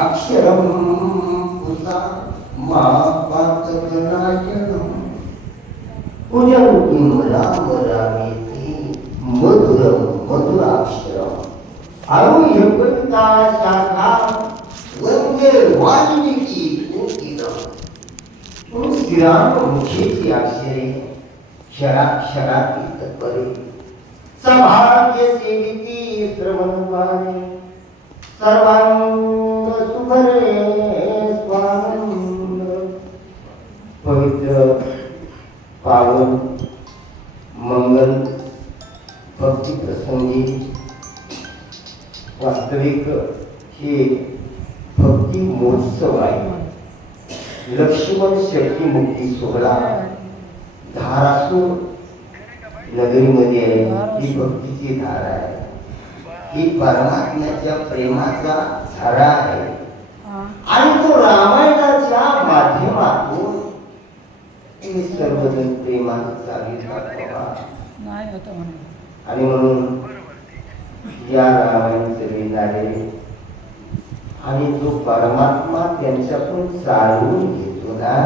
अक्षरम पुसा महापातकनायनम पुण्यरूपी राम रामेती मधुरम मधुराक्षरम अरुयपंता शाखा वंदे वाल्मीकी कोकिलम श्रीराम मुखेची अक्षरे क्षराक्षराती तत्परे सौभाग्य सेविती श्रवणवाणी सर्वांग सुभरे स्वानंद पवित्र पावन मंगल भक्ती प्रसंगी वास्तविक हे भक्ती महोत्सव आहे. लक्ष्मण शेट्टी मुक्ती सोहळा धारासूर नगरीमध्ये आहे. ही भक्तीची धारा आहे. ही परमात्म्याच्या प्रेमाचा झरा आहे आणि तो रामायणाच्या माध्यमातून सर्वजण प्रेमानं चालित आणि म्हणून या रामायणाचे लिहिणारे आणि जो परमात्मा त्यांच्यातून चालवून घेतो ना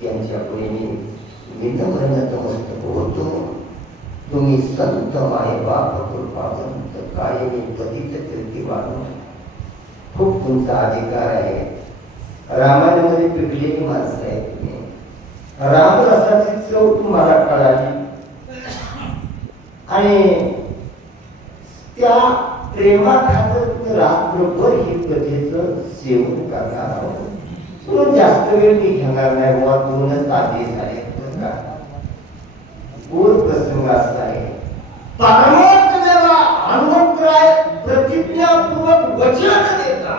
त्यांच्या पुढे मी नतमस्तक होतो. तुम्ही संत माय बाप कृपावंत कायमी पतित चलती वाढून खूप तुमचा अधिकार आहे. रामायणामध्ये पिकलेली माणसं आहेत तुम्ही. रामरसाची चव तुम्हाला कळाली आणि त्या प्रेमाखातर तुम्ही रात्रभर ही कथेचं सेवन करणार आहोत. म्हणून जास्त वेळ मी घेणार नाही. बुवा 2च आदेश झाले. गोड प्रसंग असा आहे. परमात्म्याला अनुग्रह प्रतिज्ञापूर्वक वचन देता.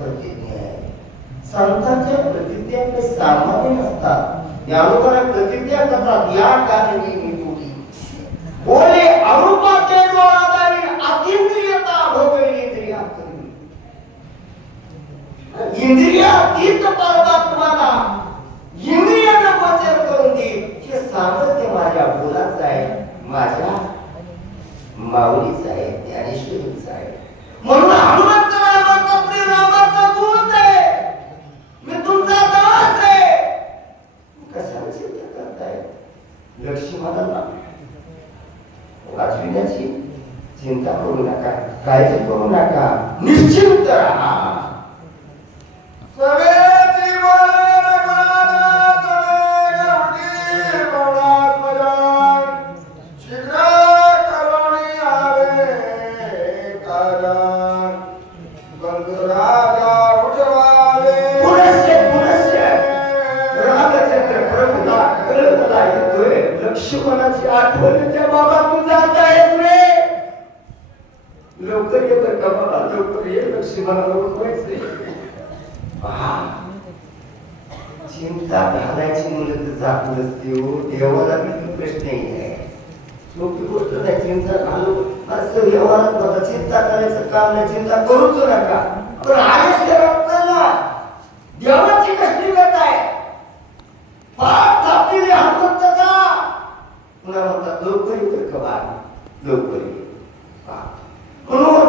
प्रतिज्ञा आहे. संतांच्या प्रतिज्ञा काही सामान्य नसतात. या लोकांना प्रतिज्ञा करतात या कारणी मी तुझी बोले अरूपाचे डोळादारी अतिंद्रियता भोगली इंद्रियातून इंद्रियातीत परमात्माला इंद्रियानं वचन करून दे. हे सामर्थ्य माझ्या बोलाचं आहे, माझ्या माऊलीचं आहे, ज्ञानेश्वरीचं आहे. म्हणून हनुमंत रामाचा दूत आहे. मी तुमचा दास आहे. कशाला चिंता करताय? लक्ष्मणाला वाचविण्याची चिंता करू नका, काळजी करू नका, निश्चिंत राहा. लक्ष्मणाची आठवण त्या बाबातून जात आहे रे. लवकर ये बरं का बाबा, लवकर ये. लक्ष्मणाला ओळखायचंय. चिंता घालायची मुलं तर जात नसते हो. देवाला किती प्रश्न आहे. सोपी गोष्ट नाही चिंता घालू. असं व्यवहारात बघा, चिंता करायचं काम नाही. चिंता करूच नका. पण आयुष करत ना देवाची कसली गत आहे. पाठ थापलेली हनुमंताचा पुन्हा म्हणतात लवकर येतो का लवकर ये. म्हणून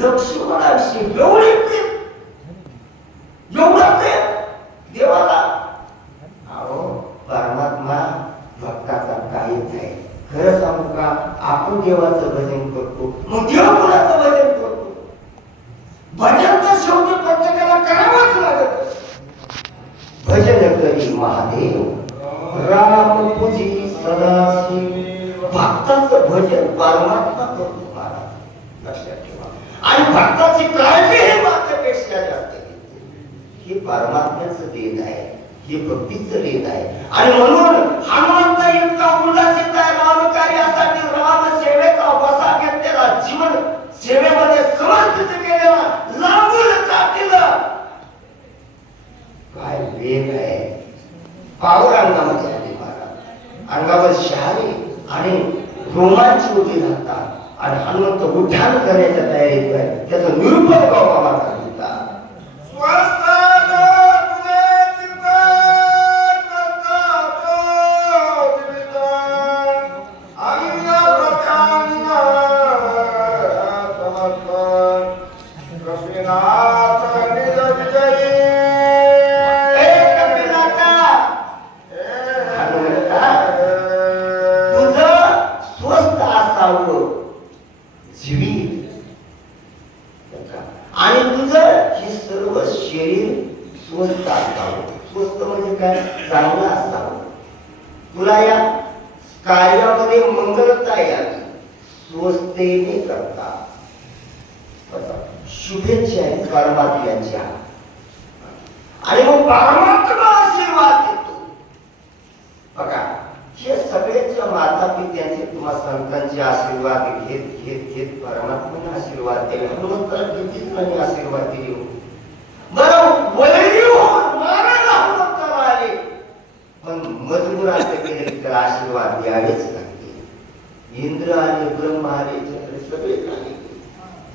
लक्ष्मणाशी एवढी प्रेम, एवढं प्रेम देवाला. अहो परमात्मा भक्ताचा काहीच आहे. खरं सांगू का, आपण देवाचं भजन करतो, मग देव कुणाचं भजन करतो? भजन तर शेवटी प्रत्येकाला करावंच लागत. भजन करी महादेव राम पूजी सदाशिव. भक्ताचं भजन परमात्मा करतो महाराज, लक्षात ठेवा. आणि भक्ताची काळजी हे मातेपेक्षा जास्त घेते. हे परमात्म्याचं देण आहे, हे भक्तीचं देण आहे. आणि म्हणून हनुमंत इतका उल्हासित आहे रामकार्यासाठी. राम सेवेचा वसा घेतलेला, जीवन सेवेमध्ये समर्पित केलेला, लांबून काढलेलं काय वेग आहे. पावर अंगामध्ये आले महाराज. अंगावर शहारे आणि रोमांच उभी राहतात. आणि हनुमंत उद्यान करण्याच्या तयारीत आहे. त्याचा निरूपण बाबा सांगितला. कार्यामध्ये मंगलता यावी स्वस्तेने करता. शुभेच्छा आहेत परमात्म्याच्या आणि मग परमात्मा आशीर्वाद देतो. बघा हे सगळेच माता पित्यांचे तुम्हा संतांचे आशीर्वाद घेत घेत घेत परमात्म्याने आशीर्वाद दिले. हनुमंताला किती जणांनी आशीर्वाद दिले हो. बरं वैरी होऊन मारायला हनुमंताला आले, पण मजबूर असं केले तर आशीर्वाद द्यावेच लागते. इंद्र आले, ब्रह्मा आले, चंद्र सगळे आले.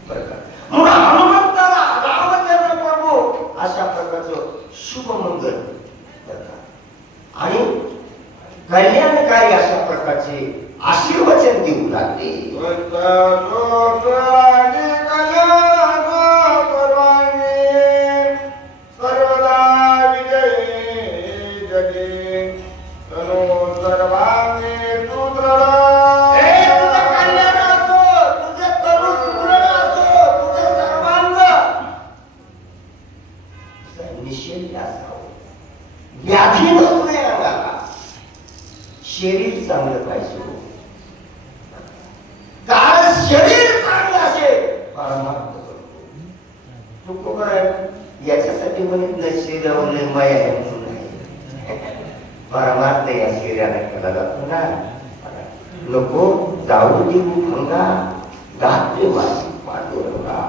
बरं का मग हनुमंताला रामचंद्र प्रभू अशा प्रकारचं शुभ मंगल आणि कल्याणकारी अशा प्रकारचे आशीर्वचन देऊ लागले. व्याधी नसू नये अंगाला, शरीर चांगलं पाहिजे. कारण शरीर चांगलं असेल परमार्थ करतो. तो काय याच्यासाठी म्हणत नाही शरीरावर लय माया आहे म्हणून नाही. परमार्थ या शरीराला केला जातो ना. नको जाऊ देऊ भंगा गाते वासी पांडुरंगा.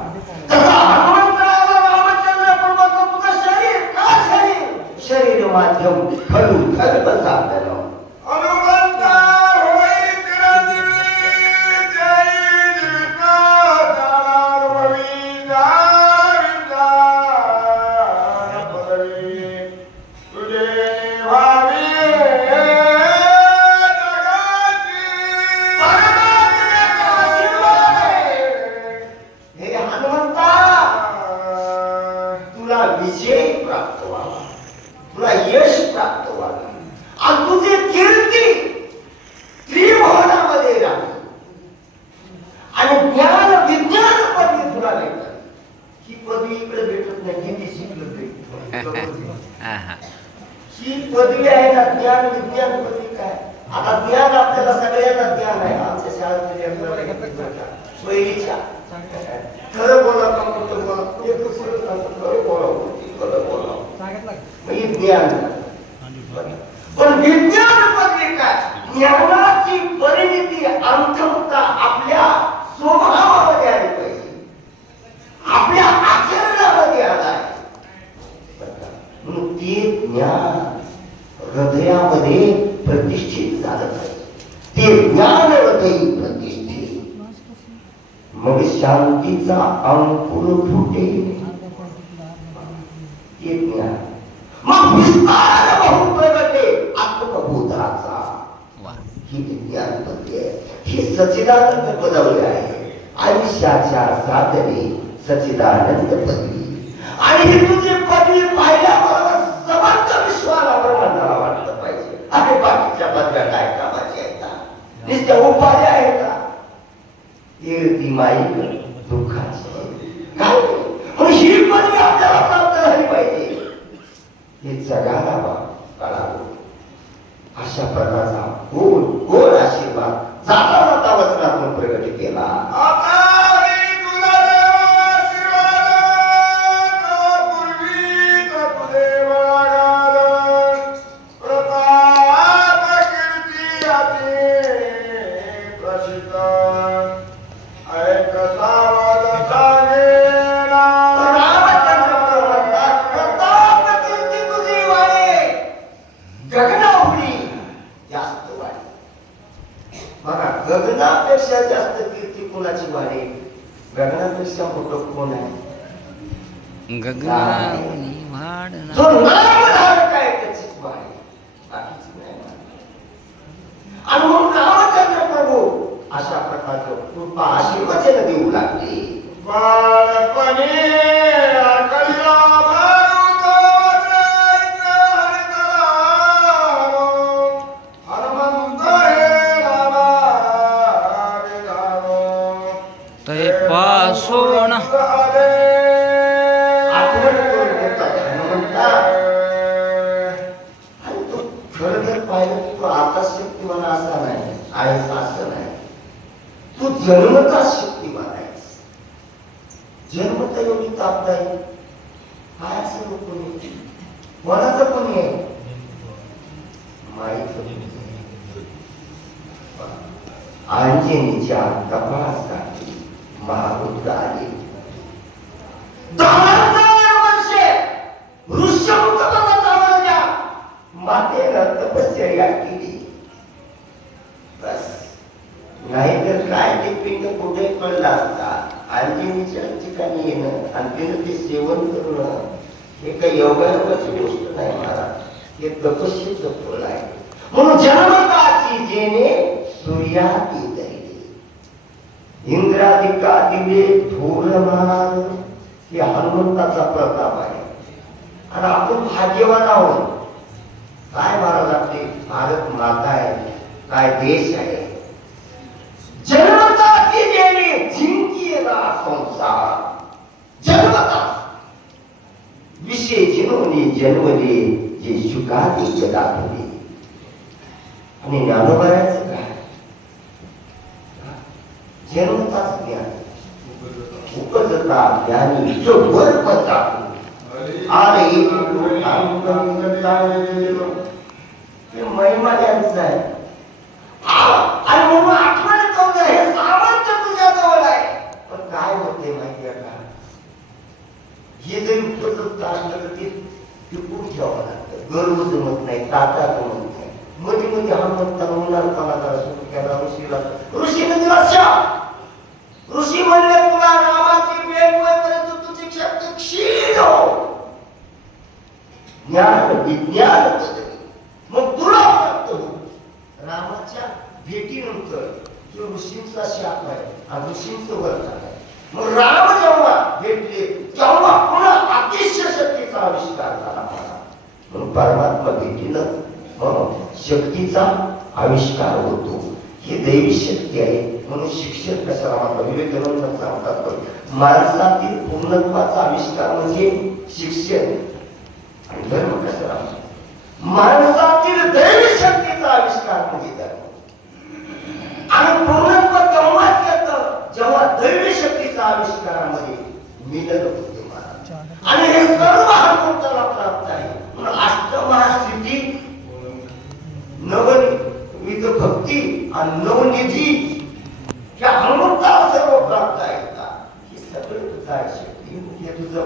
शरीर माध्यम खलू खल बसावलं. विजय प्राप्त व्हावा, तुला यश प्राप्त व्हावे आणि तुझी कीर्ती त्रिभुवनामध्ये राहावी आणि ज्ञान विज्ञान पदवी तुला भेटत. ही पदवी इकडे भेटत नाही, किती शिकलं भेटत. ही पदवी आहे ना ज्ञान विज्ञान पदवी. काय आता ज्ञान आपल्याला सगळ्यांना ज्ञान आहे. आमच्या शाळेत पहिलीच्या खरं बोला का खोटं बोला, एक दुसरं सांगतो खरं बोला खरं बोला म्हणजे ज्ञान. पण विज्ञान पदवी काय, ज्ञानाची परिणिती अंतमुक्ता आपल्या स्वभावामध्ये आली पाहिजे, आपल्या आचरणामध्ये आलाय. म्हणून ते ज्ञान हृदयामध्ये प्रतिष्ठित झालं पाहिजे. ते ज्ञान हृदय प्रतिष्ठित मग शांतीचा अंकुर फुटेल. ते ज्ञान मग विस्तार बहुप्रगटे आत्मबोधाचा. ही विज्ञान पदवी आहे, ही सच्चिदानंद पदवी आहे. आयुष्याच्या साधने सच्चिदानंद पदवी. आणि ही तुझी पदवी पाहिल्याबरोबर समस्त विश्वाला ब्रह्मांडाला वाटलं पाहिजे अरे बाकीच्या पदव्या काय कामाची आहेत, नुसत्या उपाध्या आहेत का. ती माईक दुःखाची काय म्हणून ही पदवी आपल्याला प्राप्त झाली पाहिजे. हे जगाला कळावं अशा प्रकारचा गोड गोड आशीर्वाद जाता जाता वचनातून प्रगट केला. गगनापेक्षा जास्त कीर्ती कोणाची वाढे, गगनापेक्षा मोठं कोण आहे. गगनावनी वाढ जो नामधारक आहे त्याचीच वाढे, बाकीची नाही. आणि म्हणून रामचंद्र प्रभू अशा प्रकारचं कृपा आशीर्वचन देऊ लागले. बाळपणी पासून आठवण करून देतात हनुमंता. आणि तो खरं जर पाहिलं तो आता शक्तिमान असा नाही. आहेस असं नाही. तू जन्मताच शक्तिमान आहेस. जन्मता एवढी तापदायी काय असं कोणी कोणाचं कोणी आहे माहीत. अंजनीच्या तपासासाठी महारुद्र आले. 10,000 वर्षे ऋष्यमुख पर्वतावरच्या मातेनं तपश्चर्या केली. बस नाहीतर काय ते पिंड कुठे पडला असता. अंजनीच्या ठिकाणी येणं आणि तिनं ते सेवन करणं हे काही योगायोगाची गोष्ट नाही महाराज. हे तपस्येचं फळ आहे. म्हणून जन्मताची जेणे सूर्याती दैली इंद्रादिका दिले थोरमार. हे हनुमंताचा प्रताप आहे. आणि आपण भाग्यवान आहोत. काय महाराज आपली भारत माता आहे, काय देश आहे. जन्मताची जेणे जिंकिला संसार. जन्मता विषय जिनोनी जन्मले जे शुकाती जगातली. आणि ज्ञानोबरायचं काय जन्मताच ज्ञान उपजता ज्ञानी जो वर पडता आणि महिमा यांचा आहे. आणि म्हणून आठवण करून हे सामर्थ्य तुझ्या जवळ आहे. पण काय होते माहिती आहे का, हे जरी उपजत असलं तर ते टिकून ठेवावं लागतं. गर्व जमत नाही, ताटा जमत नाही. मध्ये मध्ये हा म्हणताना उन्हाळपणा जरा सुरू केला ऋषीला. ऋषीने दिला शाप. ऋषी म्हणले तुला रामाची भेट होईपर्यंत तुझी शक्ती क्षीण हो. ज्ञान विज्ञान बदल मग तुला वाटतो रामाच्या भेटीनंतर तो ऋषींचा शाप आहे आणि ऋषींचं वर्तन आहे. मग राम जेव्हा भेटले तेव्हा पुन्हा अतिशय शक्तीचा आविष्कार झाला. म्हणून परमात्मा भेटीनं शक्तीचा आविष्कार होतो. ही दैवी शक्ती आहे. म्हणून शिक्षण कशाला म्हणतात, विवेकानंद सांगतात माणसातील पूर्णत्वाचा आविष्कार म्हणजे शिक्षण. आणि धर्म कशाला म्हणतात, माणसातील दैवी शक्तीचा आविष्कार म्हणजे धर्म. आणि पूर्णत्व तेव्हाच येतं जेव्हा दैवी शक्तीचा आविष्कारामध्ये मिलन होते महाराज. आणि हे सर्व हनुमंताला प्राप्त आहे. म्हणून अष्टमहास्थिती नवविध भक्ती आणि नवनिधी ह्या हनुमंताला सर्व प्राप्त आहेत का. हे सगळे तुझा शक्ती, हे तुझं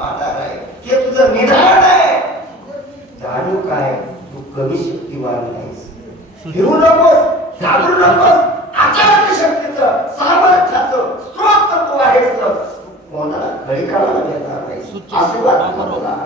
आधार आहे, हे तुझं निधान आहे. जाणू काय तू कमी शक्तिवान नाहीस. भिवू नकोस, घाबरू नकोस. अचानक शक्तीचं सामर्थ्याचं स्रोत तू आहेस. कोणाला खरी काढायला देणार नाहीस. आशीर्वाद मला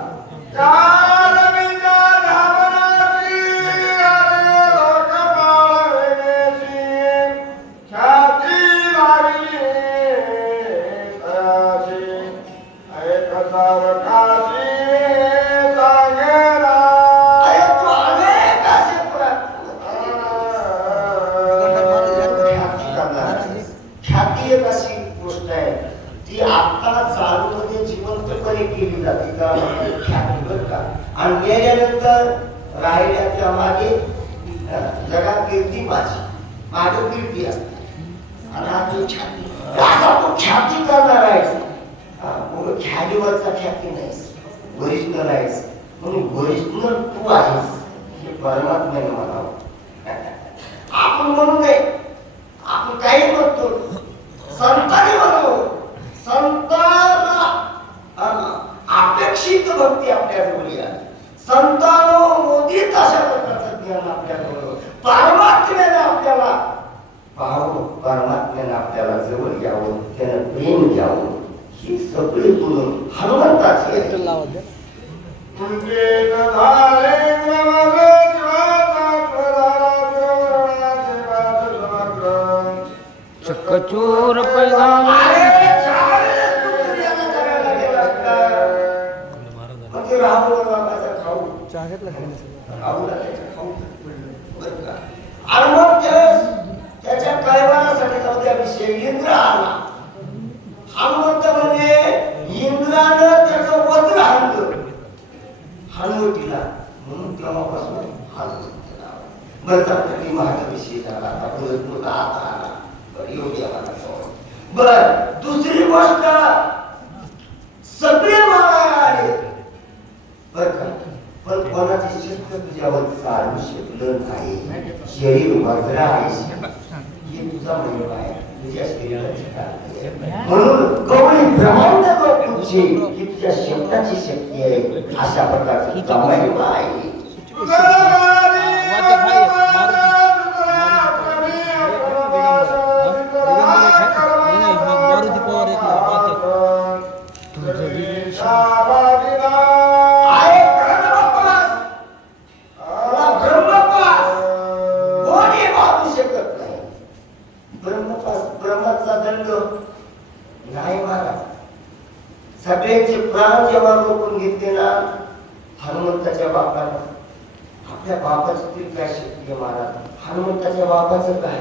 केली जाते का ख्याती का. आणि गेल्यानंतर राहिल्या त्या मागे जगात कीर्ती माझी मागे कीर्ती असते. आणि हा जो ख्याती असा तो ख्याती करणार आहेस. ख्यातीवरचा ख्याती नाहीस, ओरिजिनल आहेस. म्हणून ओरिजिनल तू आहेस हे परमात्म्याने म्हणावं. आपण म्हणू नये, आपण काही म्हणतो संतांनी म्हणावं. संतांना अपेक्षित भक्ती आपल्याजवळ आहे. संतांनो मोदीत अशा प्रकारचं ज्ञान आपल्याजवळ. परमात्म्याने आपल्याला पाहावं, परमात्म्याने आपल्याला जवळ घ्यावं, त्यानं प्रेम घ्यावं. ही सगळी गुण हनुमंताची चक्कचूर पैदा आणि मग त्याच्या कैवानासाठी जाऊ द्या विषय इंद्र आला. हनुमंत म्हणजे इंद्रानं त्याचं वज्र हाणलं हनुवटीला. म्हणून तेव्हापासून हनुमंत नाव. बरं माझा विषय झाला. परत तुला आता येऊ द्या मला सोड. बर दुसरी गोष्ट सगळे मागायला आले बर का, पण कोणाची शिस्त तुझ्यावर चालू शकलं नाही. शरीर वज्र आहे हे तुझा महिमा आहे, तुझ्या शरीराची ताकद आहे. म्हणून गवळी ब्रह्मांड तुझी ही तुझ्या शब्दाची शक्ती आहे. अशा प्रकारची तुझा महिमा आहे. ब्रह्माचा दंड नाही महाराज. सगळ्यांचे प्राण जेव्हा रोखून घेतले ना हनुमंताच्या बापाला, आपल्या बापाची तरी काय शक्ती आहे महाराज. हनुमंताच्या बापाचं काय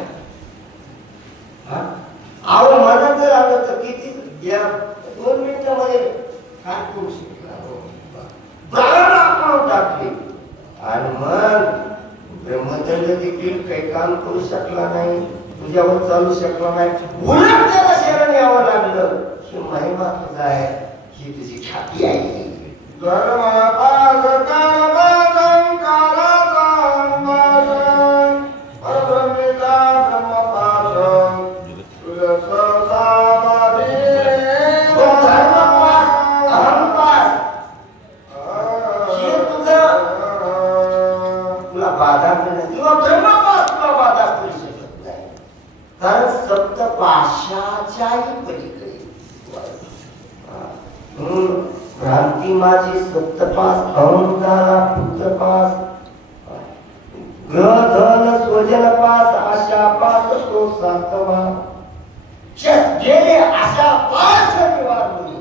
आव मनात जर आलं तर किती या 2 मिनिटामध्ये काय करू शकला. प्राण आपण टाकले आणि मग ब्रह्मदंड देखील काही काम करू शकला नाही, तुझ्यावर चालू शकला नाही. उलट त्याला शरण यावं लागलं. ही महिमा तुझा आहे, ही तुझी ख्याती आहे. कारण सप्तपाशाच्याही पलीकडे भ्रांती माझी सप्तपास अहंकारा पुत्रपास ग्रह धन स्वजन पास आशा पास तो सातवा गेले आशा पास निवारली.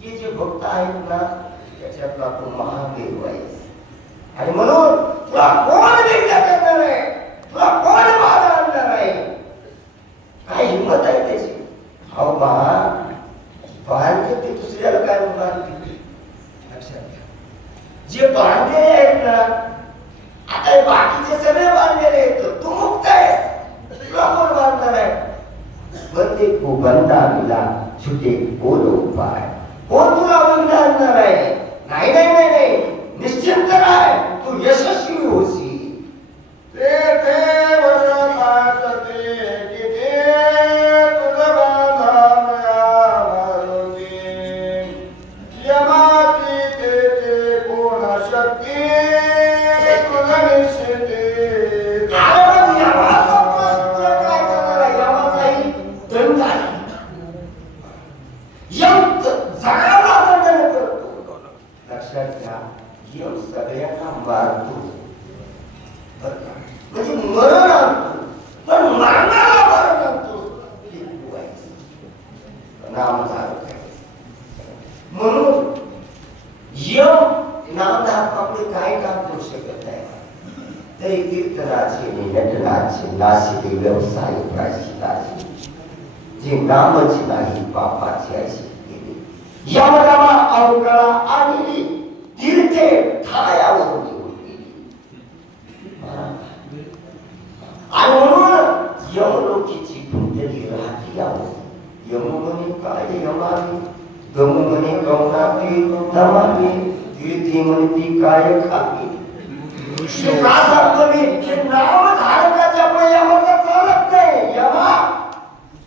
हे जे भक्त आहेत ना त्याच्यातला तो महादेव आहे. आणि म्हणून तुला कोण विद्या करणार आहे, तुला कोण बाधा आणणार आहे, काय हिंमत आहे त्याची. हो बा बांधले ते दुसऱ्याला काय बांधले लक्षात घ्या. जे बांधलेले आहेत ना आता बाकीचे सगळे बांधलेले आहेत. तू मुक्त आहेस, तुला कोण बांधणार आहे. बंदे को बंदा मिला छुटे बोलो उपाय. कोण तुला विघ्न आणणार आहे. नाही नाही नाही नाही निश्चिंत राह, तू यशस्वी होशी. सगळ्यांना मारतो म्हणजे मरण आणतो, पण मरणाला मरण आणतो. नामधारक आहे म्हणून यम नामधारकापुढे काय काम करू शकत नाही. तरी कीर्तनाचे नटनाचे नाशिके व्यवसाय प्राशिताचे जे नामची नाही पापाची अशी केली. यमरामा अवकळा आणली तीर्थे ठायावरून निघून गेली. आणि म्हणून यमलोकीची कुंडली राहती यावं. यमुमनी काय यमावी गमुमनी गौनावी नमावी तीर्थी म्हणती काय खावी. नाम धारकाच्या पुढे यमाचा चालत नाही. यमा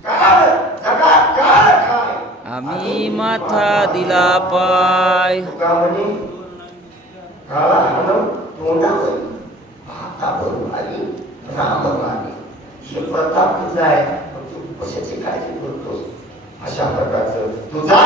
काळ जगा काळ खाय आम्ही माथा दिला पाय. का म्हणे काळा हणम तोंडावर हातावरून आली राम आली. हे प्रताप तुझा आहे, तू कशाची काळजी करतोस. अशा प्रकारचं तुझा